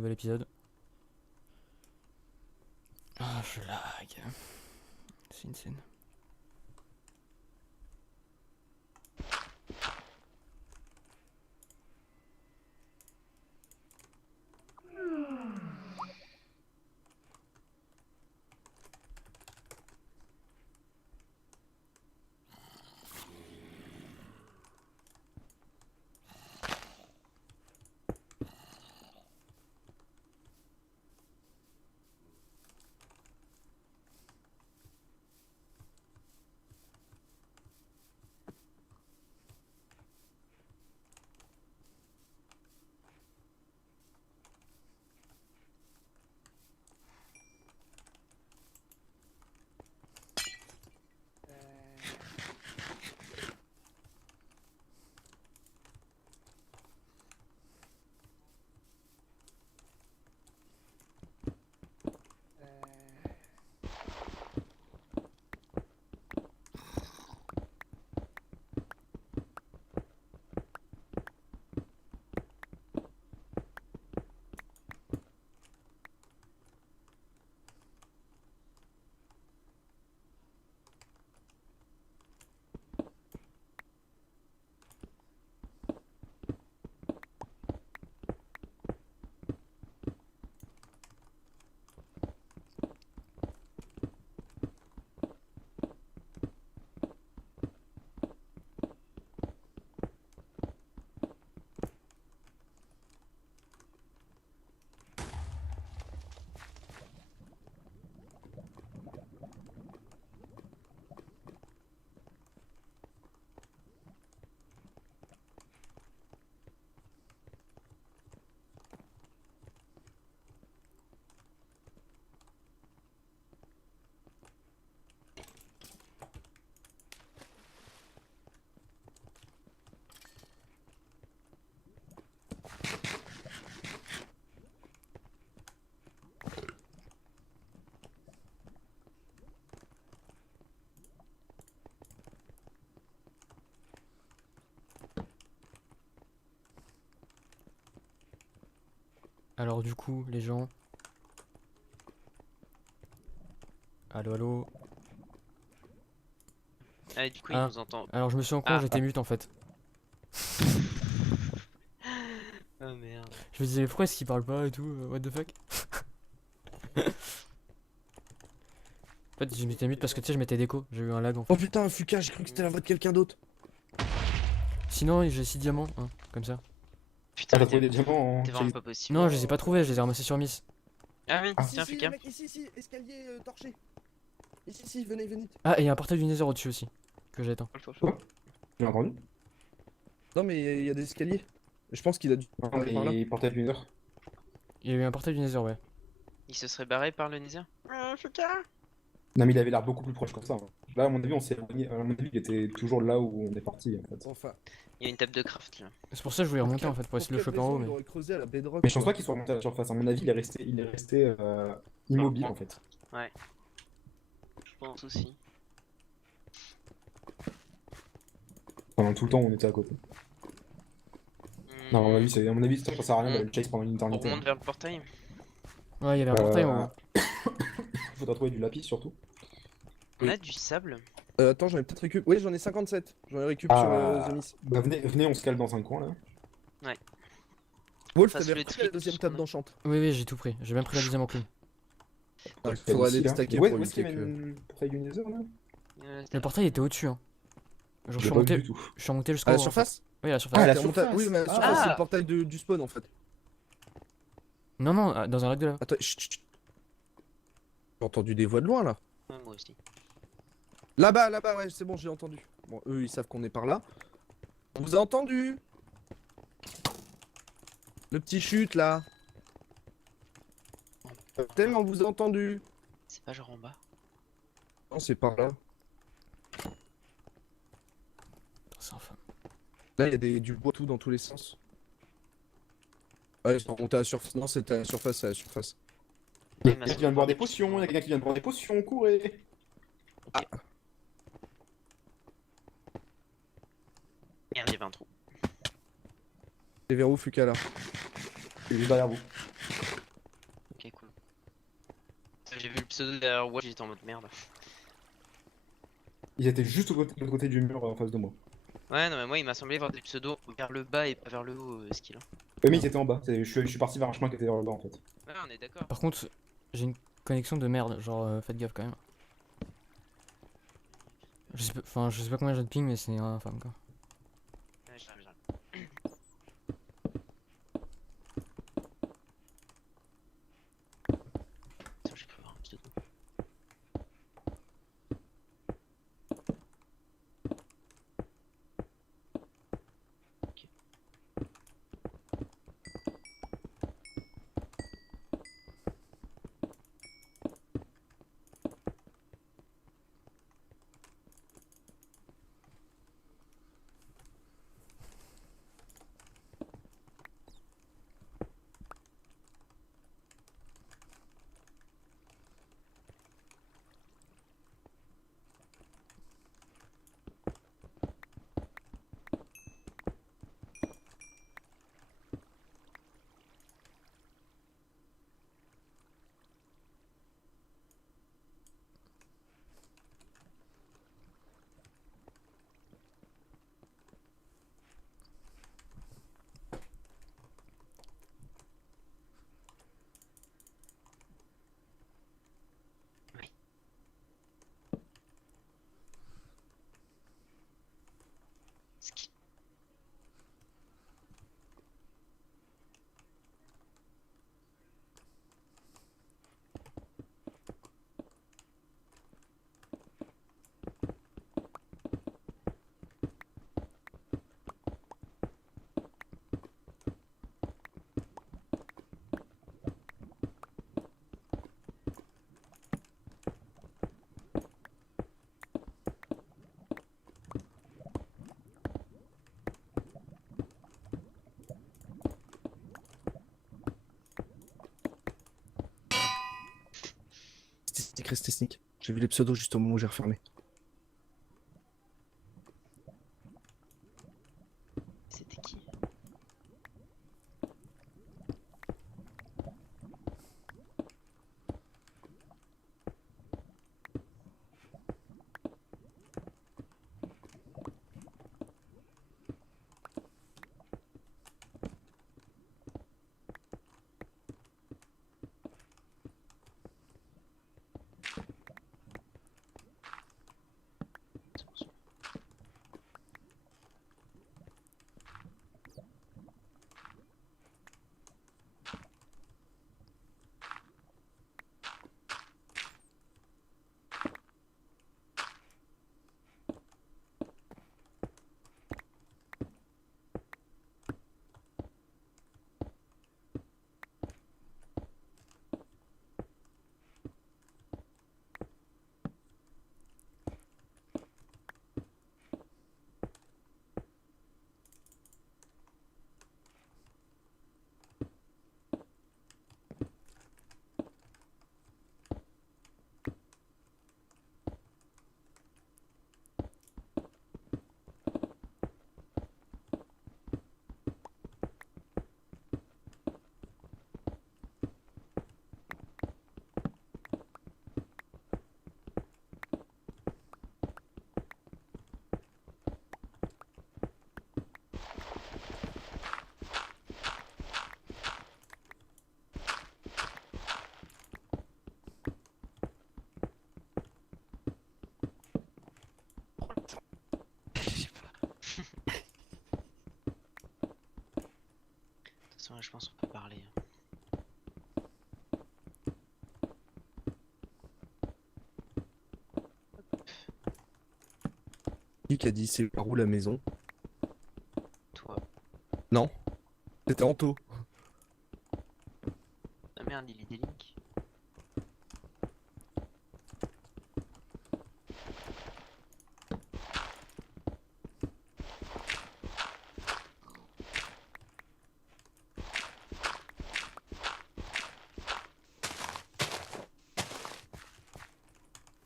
nouvel épisode. Ah, je lag. C'est une scène. Alors du coup, les gens... Allo, allo. Ah, et du coup, il Ah, nous entend. alors je me suis rendu compte, Ah, j'étais mute en fait. oh merde. Je me disais, mais pourquoi est-ce qu'il parle pas et tout, what the fuck. En fait, je m'étais mute parce que tu sais, je mettais d'écho, j'ai eu un lag en Oh fait. putain, Fuka, j'ai cru que c'était la voix de quelqu'un d'autre. Sinon, j'ai 6 diamants, hein, comme ça. Putain, Ah, mais t'as trouvé des diamants en t'es vraiment chase. pas possible. Non, je les ai pas trouvés, je les ai ramassés sur Miss. Ah oui, Ah. tiens, Ici, fais les gaffe. mecs, ici, escalier torché. Ici, venez, venez. Ah, et il y a un portail du Nether au-dessus aussi, que j'attends. Quoi? Tu l'as entendu? Non, mais il y a des escaliers. Je pense qu'il a dû Non, aller par là. mais portail d'une heure. Il y a eu un portail du Nether, ouais. Il se serait barré par le Nether. Ah, Fuka. Non, mais il avait l'air beaucoup plus proche comme ça, hein. Là, à mon avis, on s'est éloigné. À mon avis, il était toujours là où on est parti, en fait. Enfin, Il y a une table de craft là. C'est pour ça que je voulais remonter en fait, pour essayer de le choper en haut, Il mais... aurait creusé à la bedrock. Mais je pense quoi. pas qu'il soit remonté à la surface. À mon avis, il est resté immobile, en fait. Ouais. Je pense aussi. Pendant tout le temps, on était à côté. Non, à mon avis, ça sert à rien d'aller le chase pendant une On éternité. remonte vers le portail. Ouais, il y avait un portail en haut. Faudra trouver du lapis, surtout. On a du sable. Attends, j'en ai peut-être récup. Oui, j'en ai 57. J'en ai récup sur The Miss. Bah, venez, on se cale dans un coin, là. Wolf, Fasse t'avais le repris tri la de deuxième ce table qu'on a. d'enchante. Oui, oui, j'ai tout pris. J'ai même pris la deuxième enclume. Ah, Il y a faudra ici, aller le là. stacker Où pour est-ce qu'il y lutter avait que... une portail du Nether, là? Le portail était au-dessus, hein. Genre, Je je l'ai suis pas vu remonté, du tout. je suis remonté jusqu'en À haut. la en fait. surface? Oui, à la surface. Ah, la t'es remonté à- surface. Oui, mais à la Ah. surface, c'est le portail du spawn en fait. Non, non, dans un lac de lave. Attends, chut, chut. J'ai entendu des voix de loin là. Ouais, moi aussi. Là-bas, ouais, c'est bon, j'ai entendu. Bon, eux, ils savent qu'on est par là. On vous a entendu. Le petit chute là. Tellement on vous a entendu. C'est pas genre en bas. Non, c'est par là. Putain, c'est infâme. Là, il y a du bois tout dans tous les sens. Ouais, ils sont remontés à la surface. Non, c'était à la surface, Il y a quelqu'un qui vient de boire des potions, il y a quelqu'un qui vient de boire des potions, courez! Merde, il y avait un trou. C'est vers où, Fuka là? Il est juste derrière vous. Ok, cool. J'ai vu le pseudo derrière moi, j'étais en mode merde. Ils étaient juste de l'autre côté du mur en face de moi. Ouais, non, mais moi il m'a semblé voir des pseudos vers le bas et pas vers le haut, skill. Hein. Mais ils étaient en bas. Je suis parti vers un chemin qui était vers le bas en fait. Ouais, on est d'accord. Par contre, j'ai une connexion de merde, genre faites gaffe quand même. Enfin, je sais pas combien j'ai de ping, mais c'est infâme quoi. Ouais, j'arrive. Attends, j'ai cru voir un pseudo. Oui. Skill. Resté sneak. J'ai vu les pseudos juste au moment où j'ai refermé. C'était qui? De toute façon, je pense qu'on peut parler. Qui a dit c'est par où la maison? Toi. Non, c'était Anto. Ah merde, il est des links.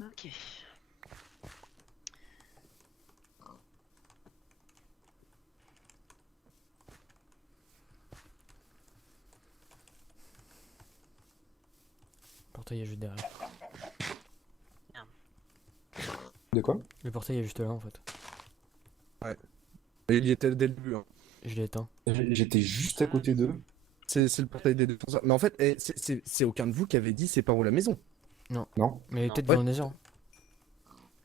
Ok. portail est juste derrière. De quoi? Le portail est juste là en fait. Et il y était dès le début. Hein. Je l'ai éteint. J'étais juste à côté d'eux. C'est le portail des défenseurs. Mais en fait, c'est aucun de vous qui avait dit c'est par où la maison. Non? Mais Non. peut-être Ouais. dans le Nether. Hein.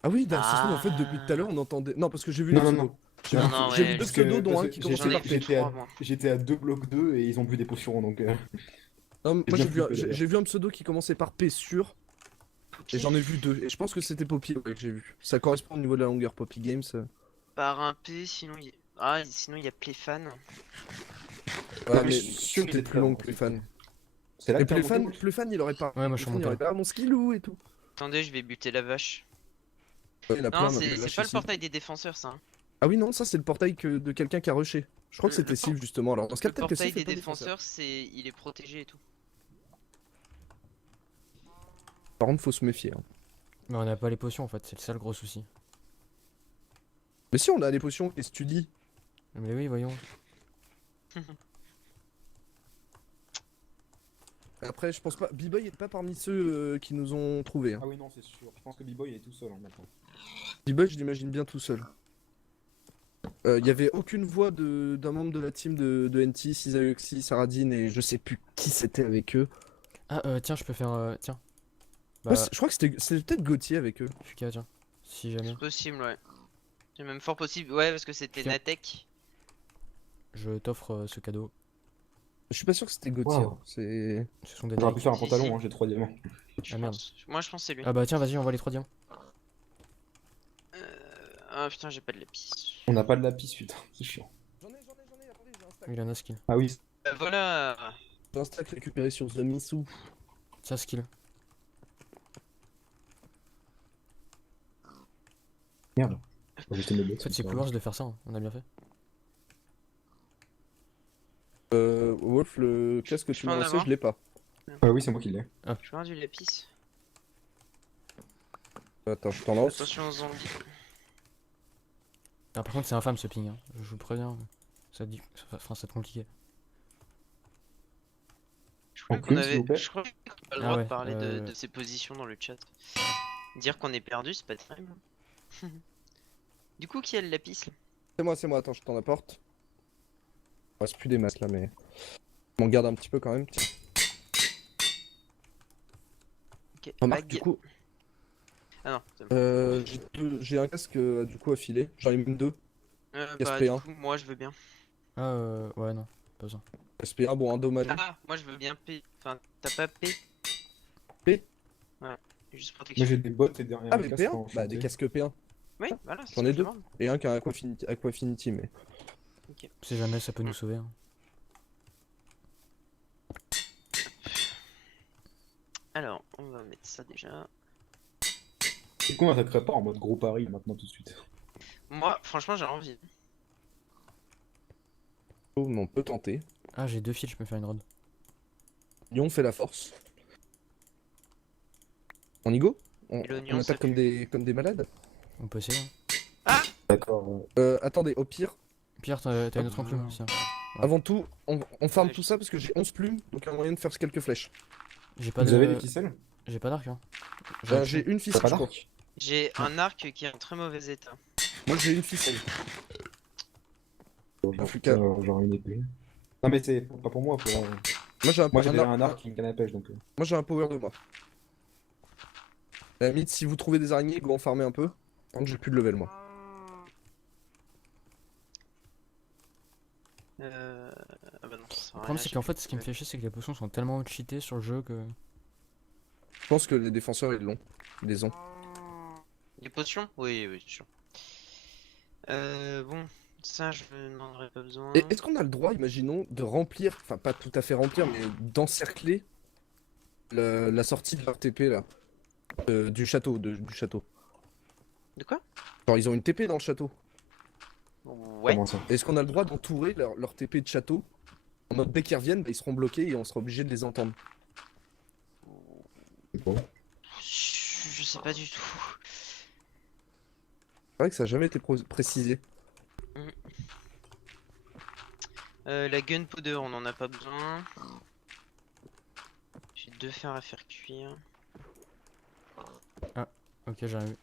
Ah oui, ça se trouve, en fait, depuis tout à l'heure, on entendait. Non, parce que j'ai vu les Non, non, pseudos. non. J'ai Non, vu, non, j'ai ouais, vu deux Parce pseudos, que- dont parce un que qui j'en commençait ai par vu P. j'étais à, trois, moi. j'étais à 2 blocs d'eux et ils ont bu des potions donc. Non, moi, J'ai j'ai bien vu, flippé, d'ailleurs. j'ai vu un pseudo qui commençait par P sûr, et j'en ai vu deux. Et je pense que c'était Poppy ouais, que j'ai vu. Ça correspond au niveau de la longueur, Poppy Games. Par un P, sinon il y a... Ah, sinon il y a Playfan. Ouais, mais mais je suis sûr qu'il c'était est plus très long long, que les fans. C'est là Et que t'as monté, Wolf? plus fan, il aurait pas. Ouais, moi, je suis Plus fan, il remonté. aurait pas mon skillou et tout. Attendez, je vais buter la vache. Ouais, il y en a plein, Non, là, c'est des c'est vaches pas le ici. portail des défenseurs, ça. Hein. Ah oui, non, ça c'est le portail de quelqu'un qui a rushé. Je crois que Le- c'était le Sylve justement. Alors dans ce cas, Le peut-être que portail Sylve est des pas défenseur. défenseurs, c'est... Il est protégé et tout. Par contre, faut se méfier. Hein. Mais on a pas les potions en fait, c'est ça le gros souci. Mais si on a les potions, qu'est-ce que tu dis? Mais oui, voyons. Après, je pense pas. B-Boy est pas parmi ceux qui nous ont trouvés. Hein. Ah oui, non, c'est sûr. Je pense que B-Boy il est tout seul hein, maintenant. B-Boy, je l'imagine bien tout seul. Il y avait aucune voix d'un membre de la team de NT, Sisayoxi, Saradine et je sais plus qui c'était avec eux. Ah, tiens, je peux faire. Tiens. Bah, Ouais, je crois que c'était peut-être Gauthier avec eux. Fuka, tiens. Si jamais. C'est possible, ouais. C'est même fort possible, ouais, parce que c'était Tiens. Natek. Je t'offre ce cadeau. Je suis pas sûr que c'était Gauthier. Wow. Hein. C'est. Ce sont des J'aurais pu Nike. faire un Si, pantalon, si. hein, j'ai 3 diamants. Je Ah, merde. pense. Moi, je pense que c'est lui. Ah bah tiens, vas-y, envoie les 3 diamants. Ah putain, j'ai pas de lapis. On n'a pas de lapis, putain, c'est chiant. J'en ai, attendez, j'ai un stack. Il en a skill. Ah oui, Voilà. J'ai un stack récupéré sur The Missou. Tiens, skill. merde. J'ai jeté mes bottes. En fait, c'est plus worse de faire ça, hein. On a bien fait. Wolf, le casque que Je tu peux en m'as lancé, avoir je l'ai pas. Ah oui, c'est moi qui l'ai. Je veux avoir du lapis. Attends, je t'en lance. Attention aux zombies. Ah, par contre, c'est infâme ce ping, hein. Je vous préviens. Ça dit. Enfin, ça te compliqué. Je crois En qu'on plus, s'il avait. vous plaît. Je crois qu'on a pas le Ah droit ouais, de parler de ses positions dans le chat. Dire qu'on est perdu, c'est pas terrible. Du coup, qui a le lapis là? C'est moi, attends, je t'en apporte. Il reste plus des masses là, mais. On garde un petit peu quand même. Tiens. Ok, Remarque, bague. du coup, Ah non, c'est bon. j'ai un casque du coup affilé. J'en ai même deux. Bah, SP1. du coup, moi je veux bien. Ah, ouais, non. Pas besoin. SP1, bon, endommagé. Ah, moi je veux bien P. Enfin, t'as pas P? P? Ouais, juste Moi protection. j'ai des bottes et derrière Ah, mais P1? Bah, enchanté. des casques P1. Oui, voilà, c'est J'en ce ai que je deux. demande. Et un qui a un Aquafinity, mais. Si jamais ça peut nous sauver. Hein. Alors, on va mettre ça déjà. Et qu'on n'attaquerait pas en mode gros pari maintenant tout de suite. Moi, franchement, j'ai envie. Oh, mais on peut tenter. Ah, j'ai 2 fils, je peux faire une rod. Lyon fait la force. On y go? Et l'oignon, On ça attaque pue. comme des malades? On peut essayer. Hein. D'accord. Attendez, au pire, Pierre, t'as une autre enclume aussi. Hein. avant tout, on farme Ouais, tout je- ça parce que j'ai 11 plumes, donc il y a moyen de faire quelques flèches. J'ai pas Vous avez des de. ficelles? J'ai pas d'arc. Hein. J'ai une T'as ficelle, pas je crois. d'arc? J'ai un arc qui est en très mauvais état. Moi j'ai une ficelle. Africa. Genre une épée. Non mais c'est pas pour moi, pour... Moi j'ai un, Moi un j'ai arc- un arc et une canne à pêche donc... Moi j'ai un power de moi. À la limite, si vous trouvez des araignées, go en farmer un peu. Par contre, j'ai plus de level moi. Ah bah non, ça sert à Le rien, problème, c'est j'ai qu'en plus fait, de ce qui me level. fait chier, c'est que les potions sont tellement cheatées sur le jeu que. Je pense que les défenseurs ils l'ont. Ils les ont. Les potions? Oui, oui, sûr. Bon, ça je n'en aurais pas besoin. Et est-ce qu'on a le droit, imaginons, de remplir, enfin pas tout à fait remplir, mais d'encercler la sortie de leur TP là, du château, du château. De quoi? Genre ils ont une TP dans le château. Ouais. Comment ça? Est-ce qu'on a le droit d'entourer leur TP de château? En mode dès qu'ils reviennent, bah, ils seront bloqués et on sera obligé de les entendre. Bon. Je sais pas du tout. C'est vrai que ça n'a jamais été précisé. La gunpowder, on en a pas besoin. J'ai 2 fers à faire cuire. Ok, j'ai rien vu.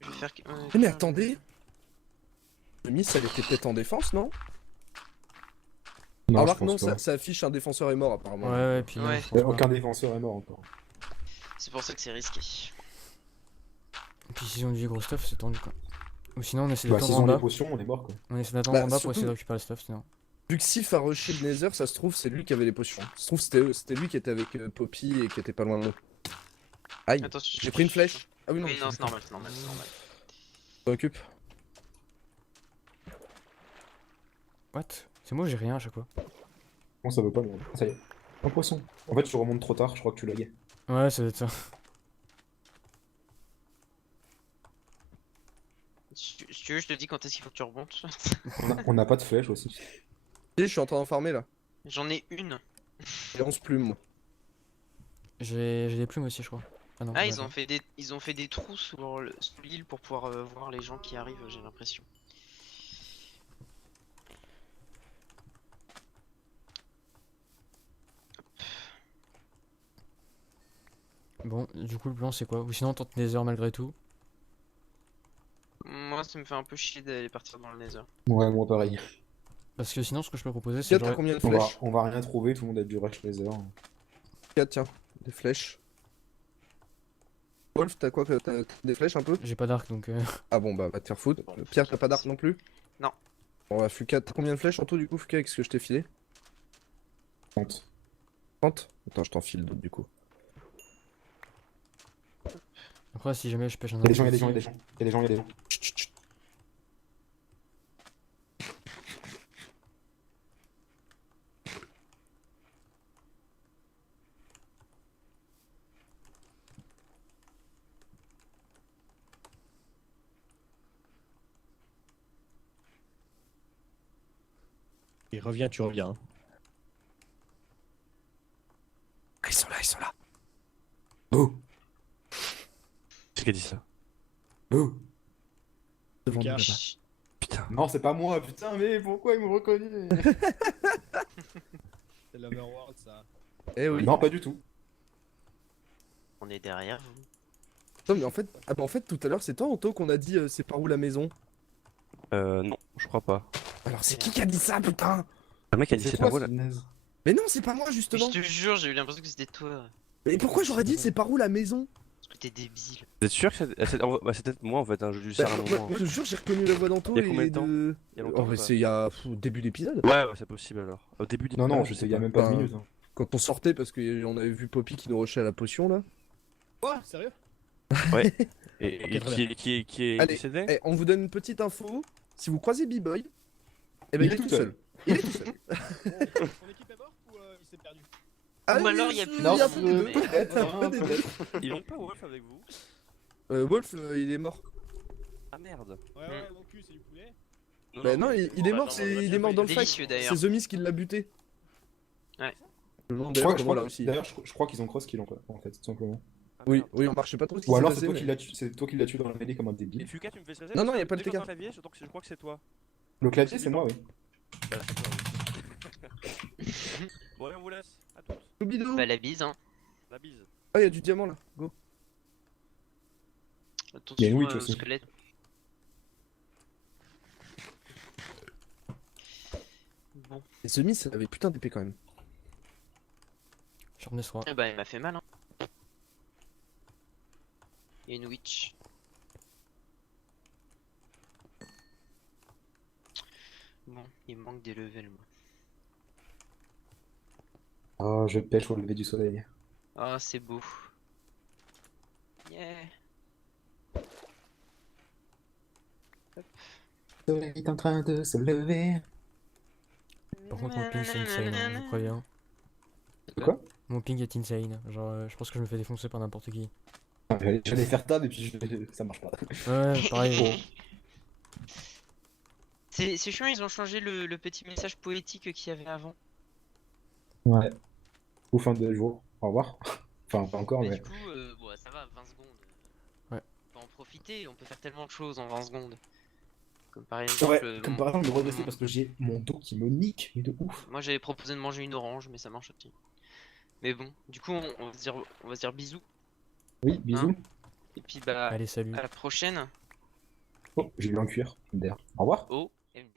Je vais faire. Mais attendez. Miss, elle était peut-être en défense, non? Non, Ah, je remarque, pense non, pas. ça affiche un défenseur est mort apparemment. Ouais, puis Ouais. je pense pas. Aucun défenseur est mort encore. C'est pour ça que c'est risqué. Et puis s'ils ont du gros stuff, c'est tendu quoi. Ou sinon on essaie Bah, d'attendre s'ils en ont les bas. potions, on est mort quoi. On essaie d'attendre Bah, en bas pour surtout- essayer de récupérer le stuff sinon. Vu que Sif a rushé le Nether, ça se trouve, c'est lui qui avait les potions. Ça se trouve, c'était lui qui était avec Poppy et qui était pas loin de nous. Aïe, Attention. j'ai pris une flèche. Ah oui, non, Oui, non, c'est normal, c'est normal, c'est normal. je m'en occupe. What? C'est moi, j'ai rien à chaque fois. Non, ça veut pas, mais ça y est. Un poisson. En fait, tu remontes trop tard, je crois que tu l'as gagné. Ouais, ça doit être ça. Si tu veux, je te dis quand est-ce qu'il faut que tu remontes. On n'a pas de flèche aussi. Et je suis en train d'en farmer là. J'en ai une. J'ai 11 plumes, moi. J'ai des plumes aussi, je crois. Ah non, Ah, j'en ai ils ont pas. fait des trous sous l'île pour pouvoir voir les gens qui arrivent, j'ai l'impression. Bon, du coup, le plan c'est quoi? Ou sinon on tente des heures malgré tout. Moi, ça me fait un peu chier d'aller partir dans le Nether. Ouais, moi pareil. Parce que sinon, ce que je peux proposer, c'est 4, t'as genre. combien de On va, flèches? on va rien trouver, tout le monde a du rush laser. 4, tiens. Des flèches. Wolf, t'as quoi? T'as des flèches un peu? J'ai pas d'arc donc. Ah bon, bah va te faire foutre. Pierre, t'as pas d'arc non plus? Non. Bon, bah Fuka, t'as combien de flèches en tout du coup, Fuka, avec ce que je t'ai filé? 30. 30? Attends, je t'en file d'autres du coup. Après, si jamais je pêche un Il y a des gens, il y a des ici- gens, il y a des gens. Il y a des gens, il y a des gens. Chut, chut, chut. Il revient, tu reviens. Hein. Ah, ils sont là, ils sont là. Oh! C'est qui a dit ça? Oh! Devant nous Fuka. là-bas. Chut. Putain. Non, c'est pas moi, putain, mais pourquoi il me reconnaît? C'est l'Overworld ça. Eh oui. Non, pas du tout. On est derrière vous. Non, mais en fait, ah bah en fait, tout à l'heure, c'est toi, Anto, qu'on a dit c'est par où la maison? Non, je crois pas. Alors, c'est qui a dit ça, putain? Le mec a dit C'est c'est toi, pas là. Sinaise. Mais non, c'est pas moi, Mais justement. je te jure, j'ai eu l'impression que c'était toi. Mais pourquoi j'aurais dit c'est par où la maison? Parce que t'es débile. Vous êtes sûr que c'est peut-être moi en fait, hein, je lui Bah, sers un moi, moment. moi, je te jure, j'ai reconnu la voix d'Anto Il y a combien et de temps de. Il y a longtemps Oh, mais ou pas c'est il y a début d'épisode. Ouais, c'est possible alors. Au début du Non, non, je sais il y a pas. même pas de Enfin, minutes. Hein. Quand on sortait, parce qu'on avait vu Poppy qui nous rushait à la potion là. Quoi? Sérieux? Ouais. Et Ok, très qui est Allez, décédé? Eh, on vous donne une petite info. Si vous croisez B-Boy, eh ben, il est tout seul. Il est tout seul. Son équipe est morte ou il s'est perdu? Ah, Ou alors, oui, il y a je- plus il y a un de peu des deux. mais- Peut-être, un peu des deux. Ils ont pas Wolf avec vous? Wolf, il est mort. Ah merde. Ouais, ouais, mon cul, c'est du poulet. Bah non, il est bah, mort, non, il est mort dans le fight. Délicieux d'ailleurs. C'est The Miz qui l'a buté. Ouais. Je me demande Je d'ailleurs crois, comment on l'a réussi. d'ailleurs, je crois qu'ils ont cross kill en fait, tout simplement. Ah, Oui, merde. oui, on marchait pas trop ce qui Ou s'est alors passé, c'est toi, mais- c'est toi qui l'as tué dans la mêlée comme un Et débile. Fuka, tu me fais stresser? Non, non, parce y a pas que le dès TK. qu'on clavier, je crois que c'est toi. Le clavier, c'est moi, oui. Bah, c'est toi, oui. Bon, allez, on vous laisse. À toutes. Scooby-Doo. Bah la bise, hein. La bise. Ah, il y a du diamant là, go. Attention Il y a une witch au aussi. squelette. Bon. Et The Miz, ça avait putain d'épée quand même. Je remets ce roi. Eh bah il m'a fait mal, hein. Il y a une witch. Bon, il me manque des levels, moi. Oh, je pêche au lever du soleil. Ah, c'est beau. Yeah. Le soleil est en train de se lever. Par contre, mon ping c'est insane, hein, je préviens. Quoi? Mon ping est insane. Genre, je pense que je me fais défoncer par n'importe qui. Ah, j'allais faire tab et puis ça marche pas. Ouais, pareil. C'est chiant, ils ont changé le petit message poétique qu'il y avait avant. Ouais. Ou fin de jour. Au revoir. Enfin, pas encore, Mais mais. du coup, bon, ça va, 20 secondes. Ouais. On peut en profiter, on peut faire tellement de choses en 20 secondes. Comme par Ouais, exemple, comme par exemple, me redresser parce que j'ai mon dos qui me nique, mais de ouf. moi j'avais proposé de manger une orange, mais ça marche aussi. Mais bon, du coup, on va se dire bisous. Oui, bisous. Et puis bah, Allez, salut. à la prochaine. Oh, j'ai eu un cuir. D'ailleurs. Au revoir. Oh.